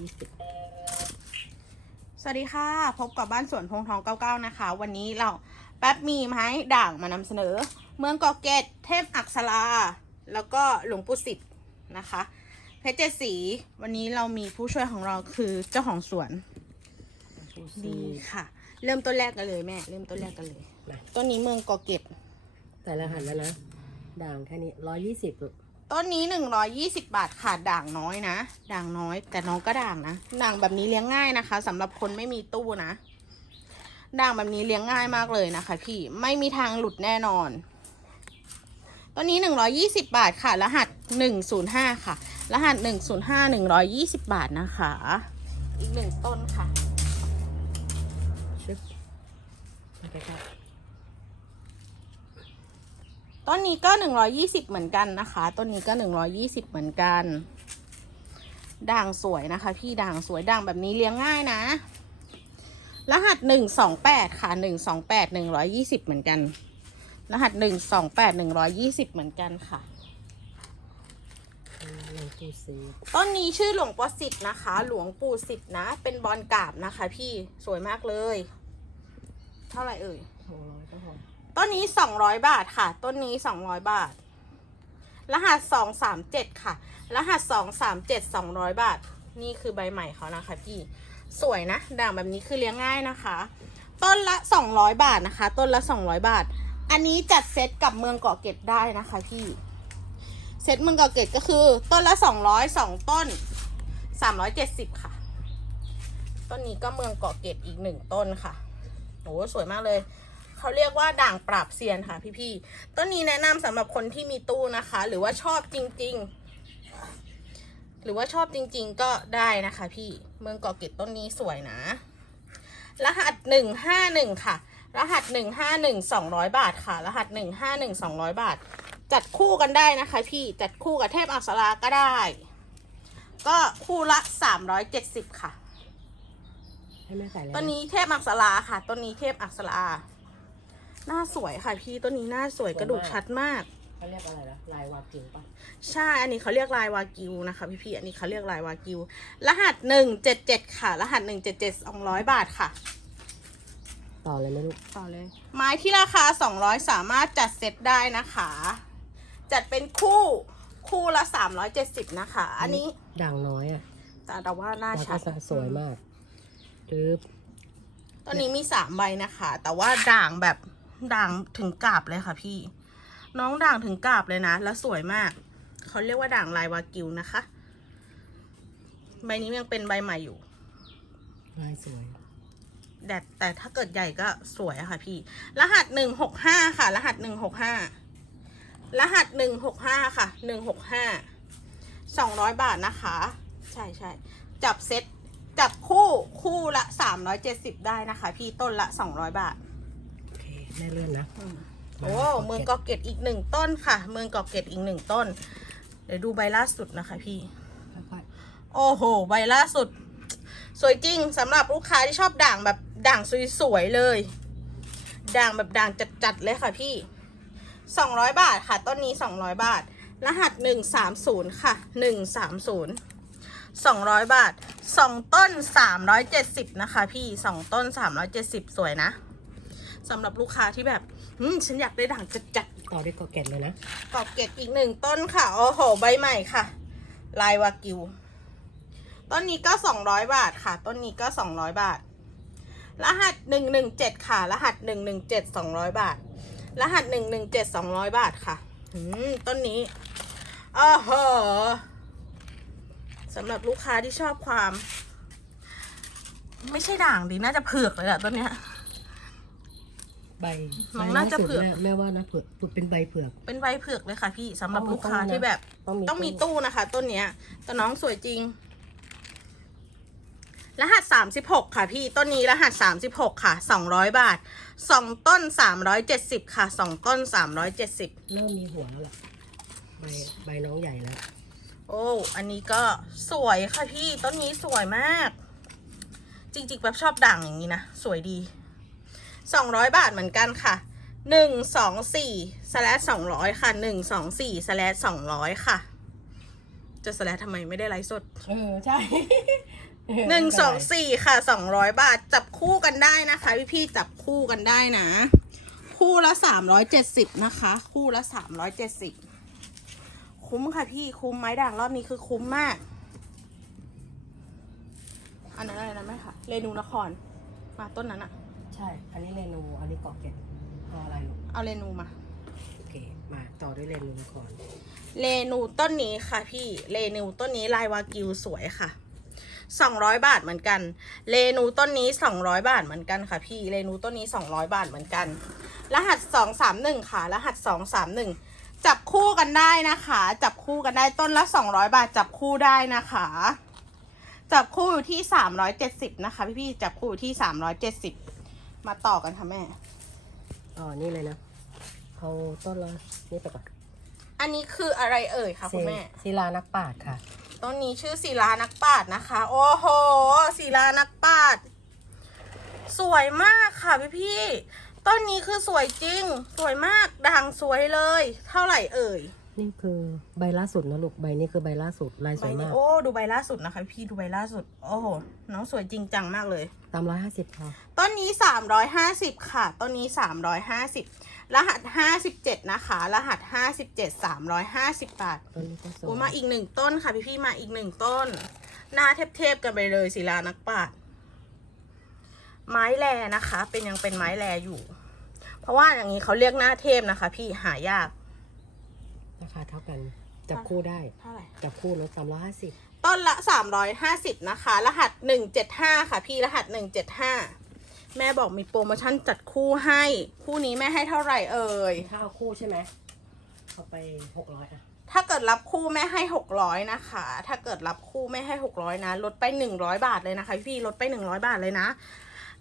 ยี่สิบสวัสดีค่ะ พบกับบ้านสวนพงทอง99นะคะ วันนี้เราแป๊บมีไม้ด่างมานำเสนอ เมืองเกาะเกตเทพอักษรา แล้วก็หลวงปู่สิทธิ์นะคะ เพชรเจดสี วันนี้เรามีผู้ช่วยของเราคือเจ้าของสวนชูซีดีค่ะ เริ่มต้นแรกกันเลยแม่ เริ่มต้นแรกกันเลยนะต้นนี้เมืองเกาะเกตแต่ละหันแล้วนะ ด่างแค่นี้ร้อยยี่สิบ ต้นนี้120บาทค่ะด่างน้อยนะ ด่างน้อย แต่น้องก็ด่างนะ ด่างแบบนี้เลี้ยงง่ายนะคะสำหรับคนไม่มีตู้นะ ด่างแบบนี้เลี้ยงง่ายมากเลยนะคะ พี่ไม่มีทางหลุดแน่นอน ต้นนี้120บาทค่ะ รหัส105ค่ะ รหัส105 120บาทนะคะ อีกหนึ่งต้นค่ะ ชึบไปครับต้นนี้ก็120เหมือนกันนะคะ ต้นนี้ก็120เหมือนกัน ด่างสวยนะคะ พี่ด่างสวยด่างแบบนี้เลี้ยงง่ายนะ รหัส128ค่ะ128 120เหมือนกัน รหัส128 120เหมือนกันค่ะต้นนี้ชื่อหลวงปู่สิทธ์นะคะ หลวงปู่สิทธ์นะ เป็นบอลกาบนะคะ พี่สวยมากเลย เท่าไหร่เอ่ยสองร้อยก็พอ ต้นนี้สองร้อยบาทค่ะ ต้นนี้สองร้อยบาท รหัสสองสามเจ็ดค่ะ รหัสสองสามเจ็ดสองร้อยบาท นี่คือใบใหม่เขานะคะพี่ สวยนะ ด่างแบบนี้คือเลี้ยงง่ายนะคะ ต้นละสองร้อยบาทนะคะ ต้นละสองร้อยบาท อันนี้จัดเซตกับเมืองเกาะเกร็ดได้นะคะพี่ เซตเมืองเกาะเกร็ดก็คือ ต้นละสองร้อยสองต้นสามร้อยเจ็ดสิบค่ะ ต้นนี้ก็เมืองเกาะเกร็ดอีกหนึ่งต้นค่ะโอ้สวยมากเลย เขาเรียกว่าด่างปราบเซียนค่ะพี่ๆต้นนี้แนะนำสำหรับคนที่มีตู้นะคะ หรือว่าชอบจริง ๆ หรือว่าชอบจริง ๆ ก็ได้นะคะ พี่เมืองเกาะเกร็ดต้นนี้สวยนะ รหัสหนึ่งห้าหนึ่งค่ะ รหัสหนึ่งห้าหนึ่งสองร้อยบาทค่ะ รหัสหนึ่งห้าหนึ่งสองร้อยบาท จัดคู่กันได้นะคะ พี่จัดคู่กับเทพอักษราก็ได้ ก็คู่ละสามร้อยเจ็ดสิบค่ะให้แม่ใส่แล้วต้นนี้เทพอักษราค่ะต้นนี้เทพอักษรา หน้าสวยค่ะพี่ต้นนี้หน้าสวยกระดูกชัดมากเขาเรียกอะไรนะลายวากิวปะใช่อันนี้เขาเรียกลายวากิวนะคะพี่พี่ๆอันนี้เขาเรียกลายวากิว รหัสหนึ่งเจ็ดเจ็ดค่ะ รหัสหนึ่งเจ็ดเจ็ดสองร้อยบาทค่ะ ต่อเลยไหมลูกต่อเลย ไม้ที่ราคาสองร้อยสามารถจัดเซตได้นะคะ จัดเป็นคู่คู่ละสามร้อยเจ็ดสิบนะคะ อันนี้ด่างน้อยอะแต่แต่ว่าหน้าแล้วชัก็ดสวยมากปึ๊บตอนนี้มีสามใบนะคะ แต่ว่าด่างแบบ ด่างถึงกราบเลยค่ะพี่ น้องด่างถึงกราบเลยนะ แล้วสวยมาก เขาเรียกว่าด่างลายวากิวนะคะ ใบนี้ยังเป็นใบใหม่อยู่ ลายสวยแต่แต่ถ้าเกิดใหญ่ก็สวยอะค่ะพี่ รหัสหนึ่งหกห้าค่ะ รหัสหนึ่งหกห้ารหัสหนึ่งหกห้าค่ะหนึ่งหกห้าสองร้อยบาทนะคะ ใช่ใช่จับเซ็ตจับคู่คู่ละสามร้อยเจ็ดสิบได้นะคะ พี่ต้นละสองร้อยบาทโอเค แม่เลื่อนนะโอ้เมืองเกาะเกร็ดอีกหนึ่งต้นค่ะ เมืองเกาะเกร็ดอีกหนึ่งต้น เดี๋ยวดูใบล่าสุดนะคะพี่ค่อยโอ้โห ใบล่าสุด สวยจริงสำหรับลูกค้าที่ชอบด่างแบบด่างสวยๆเลย ด่างแบบด่างจัดๆเลยค่ะพี่สองร้อยบาทค่ะ ต้นนี้สองร้อยบาท รหัสหนึ่งสามศูนย์ค่ะหนึ่งสามศูนย์สองร้อยบาทสองต้นสามร้อยเจ็ดสิบนะคะ พี่สองต้นสามร้อยเจ็ดสิบสวยนะ สำหรับลูกค้าที่แบบอืมฉันอยากได้ด่างจัดๆต่อด้วยกอเกตเลยนะกอบเกตอีกหนึ่งต้นค่ะ โอ้โห ใบใหม่ค่ะ ลายวากิว ต้นนี้ก็สองร้อยบาทค่ะ ต้นนี้ก็สองร้อยบาท รหัสหนึ่งหนึ่งเจ็ดค่ะ รหัสหนึ่งหนึ่งเจ็ดสองร้อยบาท รหัสหนึ่งหนึ่งเจ็ดสองร้อยบาทค่ะ อืม ต้นนี้โอ้โหสำหรับลูกค้าที่ชอบความ ไม่ใช่ด่างดิน่าจะเผือกเลยอะต้นเนี้ย ใบน้องใบน่าจะสุดเผือก แม่แม่ว่านะเผือกเป็นใบเผือก เป็นใบเผือกเลยค่ะพี่สำหรับต้องลูกค้าต้องนะ ที่แบบ ต้องมีต้องมีตู้ตู้นะคะ ต้นเนี้ยแต่น้องสวยจริง รหัสสามสิบหกค่ะพี่ต้นนี้รหัสสามสิบหกค่ะสองร้อยบาทสองต้นสามร้อยเจ็ดสิบค่ะสองต้นสามร้อยเจ็ดสิบเริ่มมีหัวแล้วล่ะใบใบน้องใหญ่แล้วโอ้อันนี้ก็สวยค่ะพี่ต้นนี้สวยมาก จริงๆแบบชอบด่างอย่างนี้นะ สวยดี สองร้อยบาทเหมือนกันค่ะหนึ่งสองสี่สแลสสองร้อยค่ะหนึ่งสองสี่สแลสสองร้อยค่ะจจะสแลททำไมไม่ได้ไลฟ์สด เออ ใช่ หนึ่งสองสี่ค่ะสองร้อยบาทจับคู่กันได้นะคะ พี่พี่ๆจับคู่กันได้นะ คู่ละสามร้อยเจ็ดสิบนะคะ คู่ละสามร้อยเจ็ดสิบคุ้มค่ะพี่คุ้มไม้ด่างรอบนี้คือคุ้มมาก อันนั้นอะไรนะแม่ค่ะเรนูนคร มาต้นนั้นอะ ใช่ อันนี้เรนู อันนี้เกาะเกร็ดเอาอะไรลูกเอาเรนูมา โอเค มาต่อด้วยเรนูก่อน เรนูต้นนี้ค่ะพี่ เรนูต้นนี้ลายวากิวสวยค่ะสองร้อยบาทเหมือนกัน เรนูต้นนี้สองร้อยบาทเหมือนกันค่ะพี่ เรนูต้นนี้สองร้อยบาทเหมือนกัน รหัสสองสามหนึ่งค่ะ รหัสสองสามหนึ่งจับคู่กันได้นะคะ จับคู่กันได้ต้นละสองร้อยบาท จับคู่ได้นะคะ จับคู่อยู่ที่สามร้อยเจ็ดสิบนะคะ พี่พี่ๆจับคู่อยู่ที่สามร้อยเจ็ดสิบ มาต่อกันค่ะแม่ อ๋อ นี่เลยนะเอาต้นละนี่ไปก่อนอันนี้คืออะไรเอ่ยคะคุณแม่ ศิลานักปราชญ์ค่ะ ต้นนี้ชื่อศิลานักปราชญ์นะคะ โอ้โหศิลานักปราชญ์สวยมากค่ะพี่พี่ๆต้นนี้คือสวยจริง สวยมากด่างสวยเลย เท่าไหร่เอ่ย นี่คือใบล่าสุดนะลูก ใบนี้คือใบล่าสุด ลายสใบวยนี้มากโอ้ดูใบล่าสุดนะคะ พี่ดูใบล่าสุด โอ้โหน้องสวยจริงจังมากเลยตามร้อยห้าสิบพอต้นนี้สามร้อยห้าสิบค่ะ ต้นนี้สามร้อยห้าสิบรหัสห้าสิบเจ็ดนะคะ รหัสห้าสิบเจ็ดสามร้อยห้าสิบบาทต้นนี้ก็สวยอุ้ยมาอีกหนึ่งต้นค่ะ พี่พี่ๆมาอีกหนึ่งต้น หน้าเทพๆกันไปเลยศิลานักปราชญ์ไม้แลนะคะ เป็นยังเป็นไม้แลอยู่ เพราะว่าอย่างนี้เขาเรียกหน้าเทพนะคะ พี่หายาก ราคาเท่ากัน จับคู่ได้ เท่าไหร่ จับคู่ลดสามร้อยห้าสิบต้นละสามร้อยห้าสิบนะคะ รหัสหนึ่งเจ็ดห้าค่ะ พี่รหัสหนึ่งเจ็ดห้าแม่บอกมีโปรโมชั่นจัดคู่ให้ คู่นี้แม่ให้เท่าไหร่เอ่ย ถ้าเอาคู่ใช่ไหมเอาไปหกร้อยอะถ้าเกิดรับคู่แม่ให้หกร้อยนะคะ ถ้าเกิดรับคู่แม่ให้หกร้อยนะ ลดไปหนึ่งร้อยบาทเลยนะคะ พี่ลดไปหนึ่งร้อยบาทเลยนะ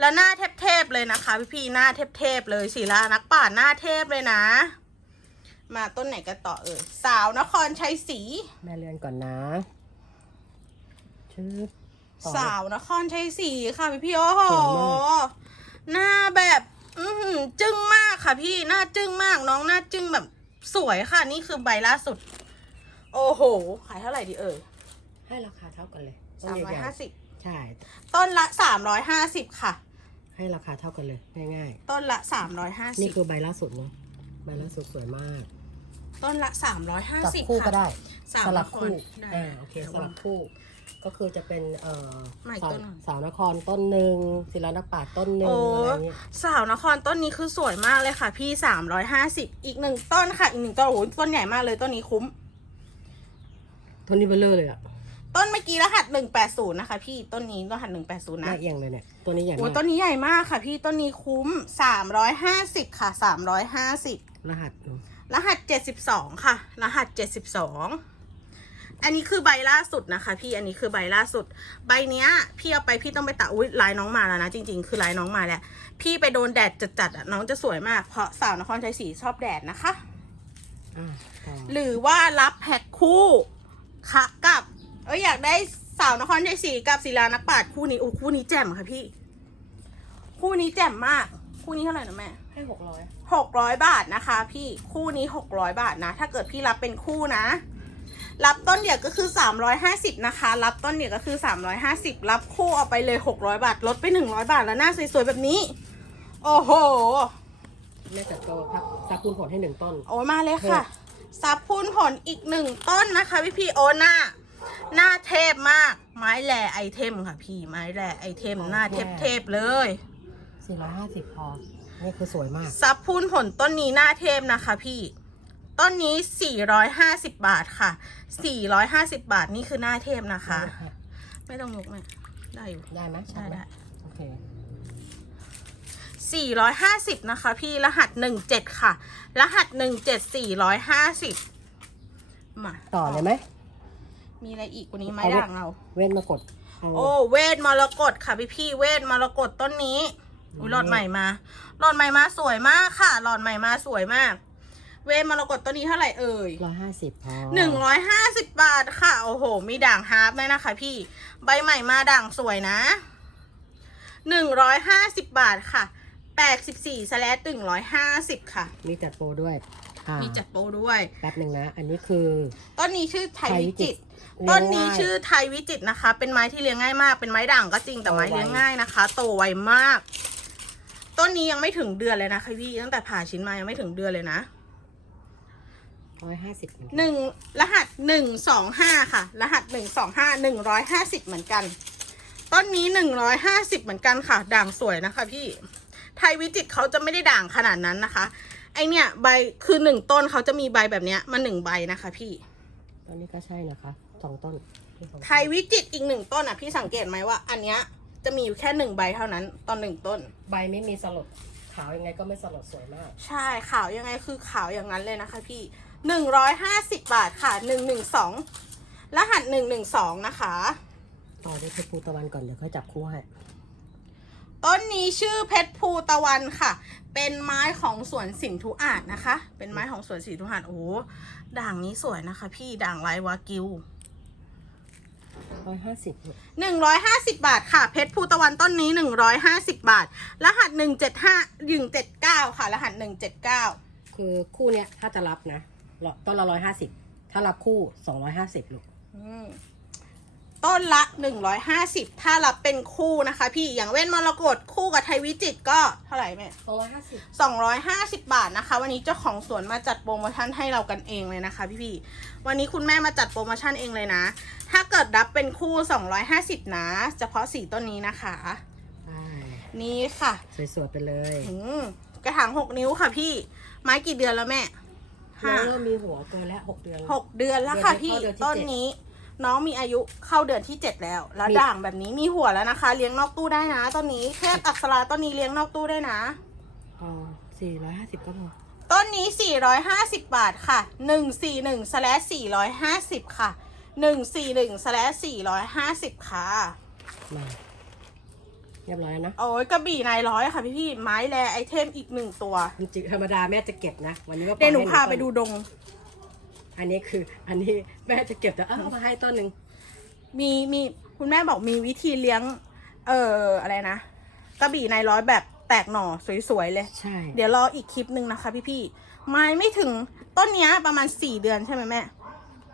แล้วหน้าเทพๆเลยนะคะ พี่พี่ๆหน้าเทพๆเลยศิลานักป่าชญ์หน้าเทพเลยนะ มาต้นไหนกันต่อเอ่ยสาวนครชัยศรีแม่เรือนก่อนนะชื่อต่อ สาวนครชัยศรีค่ะพี่พี่ๆโอ้โหสวยมาก หน้าแบบ อือหือจึ้งมากค่ะพี่หน้าจึ้งมากน้องหน้าจึ้งแบบสวยค่ะนี่คือใบล่าสุด โอ้โหขายเท่าไหร่ดีเอ่ยให้ราคาเท่ากันเลยต้นสามร้อยใญ่ห้าสิบๆใช่ ต้นละสามร้อยห้าสิบค่ะ ให้ราคาเท่ากันเลยง่ายต้นละสามร้อยห้าๆ สินี่บคือใบล่าสุดเนาะใบล่าสุดสวยมาก ต้นละสามร้อยห้าจับสิบคู่ก็ค่ะได้สามสลับนครคู่ได้อ่าโอเคสลับคู่ ก็คือจะเป็นเอ่อใหม่สาวต้นหนึ่งสาวนครต้นหนึ่งศิลานักปราชญ์ต้นหนึ่งโอ้อะไรเงี้ยสาวนครต้นนี้คือสวยมากเลยค่ะ พี่สามร้อยห้าสิบอีกหนึ่งต้นค่ะอีกหนึ่งต้นโอ้โหต้นใหญ่มากเลยต้นนี้คุ้ม ต้นนี้เบลเลอร์เลยอะต้นเมื่อกี้รหัสหนึ่งแปดศูนย์นะคะ พี่ต้นนี้รหัสหนึ่งแปดศูนย์หนะน้าเอียงเลยเนี่ยตัวนี้ใหญ่โอ้มากต้นนี้ใหญ่มากค่ะ พี่ต้นนี้คุ้มสามร้อยห้าสิบค่ะสามร้อยห้าสิบรหัสอืม รหัสเจ็ดสิบสองค่ะ รหัสเจ็ดสิบสองอันนี้คือใบล่าสุดนะคะ พี่อันนี้คือใบล่าสุด ใบเนี้ย พี่เอาไปพี่ต้องไปตัดอุ้ยลายน้องมาแล้วนะ จริง ๆ คือลายน้องมาแล้ว พี่ไปโดนแดดจัดๆอะน้องจะสวยมาก เพราะสาวนครชัยศรีชอบแดดนะคะอ่าต่อหรือว่ารับแพ็คคู่ค่ะกับ เอยอยากได้สาวนครชัยศรีกับศิลานักปราชญ์คู่นี้อู้คู่นี้แจ่มค่ะพี่ คู่นี้แจ่มมาก คู่นี้เท่าไหร่นะแม่ ให้หกร้อยหกร้อยบาทนะคะ พี่คู่นี้หกร้อยบาทนะ ถ้าเกิดพี่รับเป็นคู่นะ รับต้นเดียวก็คือสามร้อยห้าสิบนะคะ รับต้นเดียวก็คือสามร้อยห้าสิบรับคู่เอาไปเลยหกร้อยบาทลดไปหนึ่งร้อยบาทแล้วหน้าสวยๆแบบนี้ โอ้โหแม่จัดตัวพักซักคูณผลให้หนึ่งต้น โอ้ยมาเลยค่ะซับพูนผลอีกหนึ่งต้นนะคะ พี่พี่ๆโอหน้า หน้าเทพมาก ไม้แลไอเทมค่ะ พี่ไม้แลไอเทมหน้าเทพเทพๆเลยสี่ร้อยห้าสิบพอ นี่คือสวยมาก ซับพูนผลต้นนี้หน้าเทพนะคะพี่ ต้นนี้ 450 บาทค่ะ 450 บาทนี่คือหน้าเทพนะคะ ไม่ต้องยกไหมได้อยู่ ได้ไหมใช่ได้โอเค450 นะคะ พี่รหัส 17 ค่ะ รหัส 17 450 มา ต่อเลยไหม มีอะไรอีกวันนี้ไม้เอาไว้ด่างเรา เว้นมากดเอาโอ้ เวทมรกตค่ะพี่พี่ๆเวทมรกตต้นนี้ อุ้ยหลอดใหม่มา หลอดใหม่มาสวยมากค่ะ หลอดใหม่มาสวยมาก เวทมรกตต้นนี้เท่าไหร่เอ่ยร้อยห้าสิบพอหนึ่งร้อยห้าสิบบาทค่ะ โอ้โห มีด่างฮาร์ปด้วยนะคะ พี่ ใบใหม่มาด่างสวยนะหนึ่งร้อยห้าสิบบาทค่ะแปดสิบสี่สแลตหนึ่งร้อยห้าสิบค่ะ มีจัดโปรด้วยอ่ามีมีจัดโปรด้วย แป๊บหนึ่งนะ อันนี้คือ ต้นนี้ชื่อไทยไทยวิวิจิจิตตรรต้นนี้เลี้ยงง่ายชื่อไทยวิจิตรนะคะ เป็นไม้ที่เลี้ยงง่ายมาก เป็นไม้ด่างก็จริงแต่ไม้โตไวเลี้ยงง่ายนะคะ โตไวมาก ต้นนี้ยังไม่ถึงเดือนเลยนะคะพี่ตั้งแต่ผ่าชิ้นมายังไม่ถึงเดือนเลยนะร้อยห้าสิบหนึ่งรหัสหนึ่งสองห้าค่ะ รหัสหนึ่งสองห้าหนึ่งร้อยห้าสิบเหมือนกัน ต้นนี้หนึ่งร้อยห้าสิบเหมือนกันค่ะ ด่างสวยนะคะพี่ ไทยวิจิตรเขาจะไม่ได้ด่างขนาดนั้นนะคะ ไอเนี่ยใบคือหนึ่งต้นเขาจะมีใบแบบเนี้ยมาหนึ่งใบนะคะพี่ตอนนี้ก็ใช่นะคะสองต้นนี่สองต้นไทยวิจิตรอีกหนึ่งต้นอะพี่สังเกตไหมว่า อันเนี้ย จะมีอยู่แค่หนึ่งใบเท่านั้น ตอนหนึ่งต้น ใบไม่มีสลดขาวยังไงก็ไม่สลดสวยมาก ใช่ขาวยังไงคือขาวอย่างนั้นเลยนะคะพี่หนึ่งร้อยห้าสิบบาทค่ะหนึ่งหนึ่งสองรหัสหนึ่งหนึ่งสองนะคะ ต่อด้วยเพชรภูตะวันก่อนเดี๋ยวค่อยจับคู่ให้ต้นนี้ชื่อเพชรภูตะวันค่ะ เป็นไม้ของสวนสินธุอาจนะคะ เป็นไม้ของสวนสินธุอาจโอ้โหด่างนี้สวยนะคะ พี่ด่างลายวากิว ร้อยห้าสิบหนึ่งร้อยห้าสิบบาทค่ะ เพชรภูตะวันต้นนี้หนึ่งร้อยห้าสิบบาท รหัสหนึ่งเจ็ดห้าหนึ่งเจ็ดเก้าค่ะ รหัสหนึ่งเจ็ดเก้าคือคู่เนี้ยถ้าจะรับนะต้นละร้อยห้าสิบถ้ารับคู่สองร้อยห้าสิบลูก ต้นละหนึ่งร้อยห้าสิบถ้ารับเป็นคู่นะคะ พี่อย่างเว้นมรกตคู่กับไทยวิจิตรก็เท่าไหร่แม่สองร้อยห้าสิบสองร้อยห้าสิบบาทนะคะ วันนี้เจ้าของสวนมาจัดโปรโมชั่นให้เรากันเองเลยนะคะ พี่ๆวันนี้คุณแม่มาจัดโปรโมชั่นเองเลยนะ ถ้าเกิดรับเป็นคู่สองร้อยห้าสิบนะ เฉพาะสีต้นนี้นะคะใช่นี่ค่ะ สวยๆไปเลยอืมกระถางหกนิ้วค่ะพี่ ไม้กี่เดือนแล้วแม่น้ห้าองเริ่มมีหัวเกินแล้วหกเดือนหกเดือนแล้วค่ะเดือนนี้พี่เข้าเดือนที่ต้นเจ็ดนี้ น้องมีอายุเข้าเดือนที่เจ็ดแล้ว แล้วมีด่างแบบนี้มีหัวแล้วนะคะ เลี้ยงนอกตู้ได้นะต้นนี้เทพอักษราต้นนี้เลี้ยงนอกตู้ได้นะอ๋อสี่ร้อยห้าสิบก็พอต้นนี้ 450 บาทค่ะ 141 slash 450 ค่ะ 141 slash 450 ค่ะ มาเรียบร้อยแล้วนะ โอ้ยกระบี่นายร้อยค่ะพี่พี่ๆไม้แลไอเทมอีกหนึ่งตัว จริงๆธรรมดาแม่จะเก็บนะ วันนี้ก็ปล่เดี๋อยยวหนูให้พาไปต้นดูดง อันนี้คืออันนี้แม่จะเก็บแต่เอ้าเอามาให้ต้นหนึ่งมีมีคุณแม่บอกมีวิธีเลี้ยง เอ่ออะไรนะกระบี่นายร้อยแบบแตกหน่อสวยๆเลย ใช่ เดี๋ยวรออีกคลิปหนึ่งนะคะพี่พี่ๆไม้ไม่ถึงต้นเนี้ยประมาณ4เดือนใช่ไหมแม่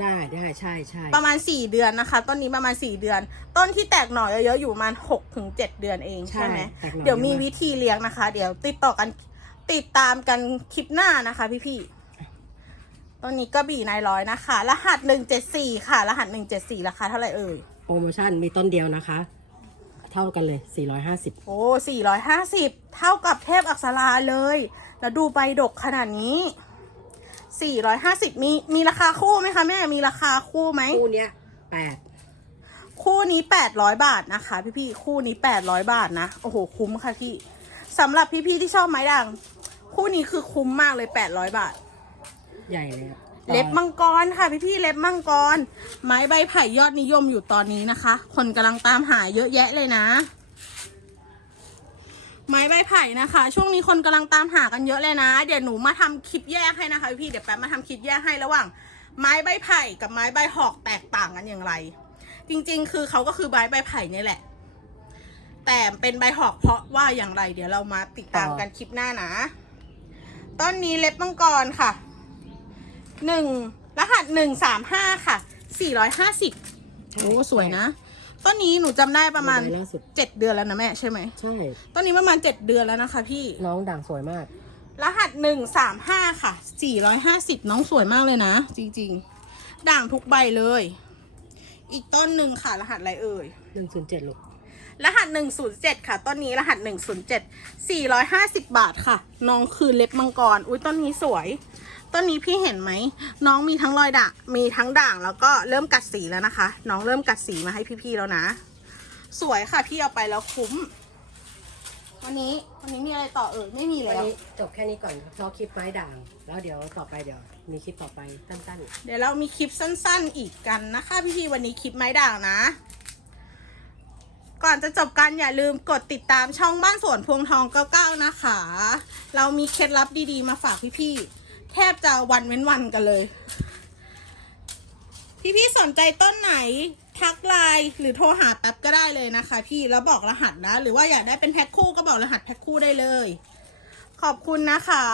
ได้ได้ใช่ใช่ประมาณ4เดือนนะคะ ต้นนี้ประมาณ4เดือน ต้นที่แตกหน่อเยอะๆอยู่ประมาณ6ถึง7เดือนเองใช่ไหมแตกหน่อเดี๋ยวมีอะาก วิธีเลี้ยงนะคะ เดี๋ยวติดต่อกันติดตามกันคลิปหน้านะคะพี่ๆ ต้นนี้ก็บี่นายร้อยนะคะ รหัส174ค่ะ รหัส174ราคาเท่าไหร่เอ่ย โปรโมชั่นมีต้นเดียวนะคะ เท่ากันเลย 450 โอ้450เท่ากับเทพอักษราเลย แล้วดูใบดกขนาดนี้450มีมีราคาคู่ไหมคะแม่ มีราคาคู่ไหม คู่เนี้ยแปดคู่นี้800บาทนะคะ พี่ๆคู่นี้800บาทนะ โอ้โห คุ้มค่ะพี่สำหรับพี่ๆที่ชอบไม้ด่างคู่นี้คือคุ้มมากเลย800บาท ใหญ่เลยอะเล็บมังกรค่ะพี่ๆเล็บมังกร ไม้ใบไผ่ยอดนิยมอยู่ตอนนี้นะคะ คนกำลังตามหาเยอะแยะเลยนะ ไม้ใบไผ่นะคะ ช่วงนี้คนกำลังตามหากันเยอะเลยนะ เดี๋ยวหนูมาทำคลิปแยกให้นะคะพี่ๆเดี๋ยวแป๊บมาทำคลิปแยกให้ระหว่าง ไม้ใบไผ่กับไม้ใบหอกแตกต่างกันอย่างไร จริงๆ คือเขาก็คือไม้ใบไผ่เนี่ยแหละ แต่เป็นใบหอกเพราะว่าอย่างไร เดี๋ยวเรามาติดตามกันคลิปหน้านะ ต้นนี้เล็บมังกรค่ะ หนึ่งรหัสหนึ่งสามห้าค่ะสี่ร้อยห้าสิบโอ้สวยนะ ต้นนี้หนูจำได้ประมาณใบล่าสุด เจ็ดเดือนแล้วนะแม่ใช่ไหมใช่ ต้นนี้ประมาณเจ็ดเดือนแล้วนะคะพี่ น้องด่างสวยมาก รหัสหนึ่งสามห้าค่ะสี่ร้อยห้าสิบน้องสวยมากเลยนะ จริงๆ ด่างทุกใบเลย อีกต้นหนึ่งค่ะ รหัสอะไรเอ่ย107ลูกรหัสหนึ่งศูนย์เจ็ดค่ะ ต้นนี้รหัสหนึ่งศูนย์เจ็ดสี่ร้อยห้าสิบบาทค่ะ น้องคือเล็บมังกร อุ้ยต้นนี้สวย ต้นนี้พี่เห็นไหม น้องมีทั้งรอยด่างมีทั้งด่างแล้วก็เริ่มกัดสีแล้วนะคะ น้องเริ่มกัดสีมาให้พี่ๆแล้วนะ สวยค่ะพี่เอาไปแล้วคุ้ม วันนี้วันนี้มีอะไรต่อเอ่ยไม่มีวันแล้ว นี้จบแค่นี้ก่อนเพราะคลิปไม้ด่าง แล้วเดี๋ยวต่อไปเดี๋ยวมีคลิปต่อไปสั้นเดี๋ยวเรามีคลิปสั้นๆ อีกกันนะคะพี่ๆวันนี้คลิปไม้ด่างนะ ก่อนจะจบกันอย่าลืมกดติดตามช่องบ้านสวนพวงทอง 99 นะคะ เรามีเคล็ดลับดีๆ มาฝากพี่ๆ แทบจะวันเว้นวันกันเลย พี่ๆสนใจต้นไหนทักไลน์หรือโทรหาแป๊บก็ได้เลยนะคะ พี่แล้วบอกรหัสนะ หรือว่าอยากได้เป็นแพ็คคู่ก็บอกรหัสแพ็คคู่ได้เลย ขอบคุณนะคะ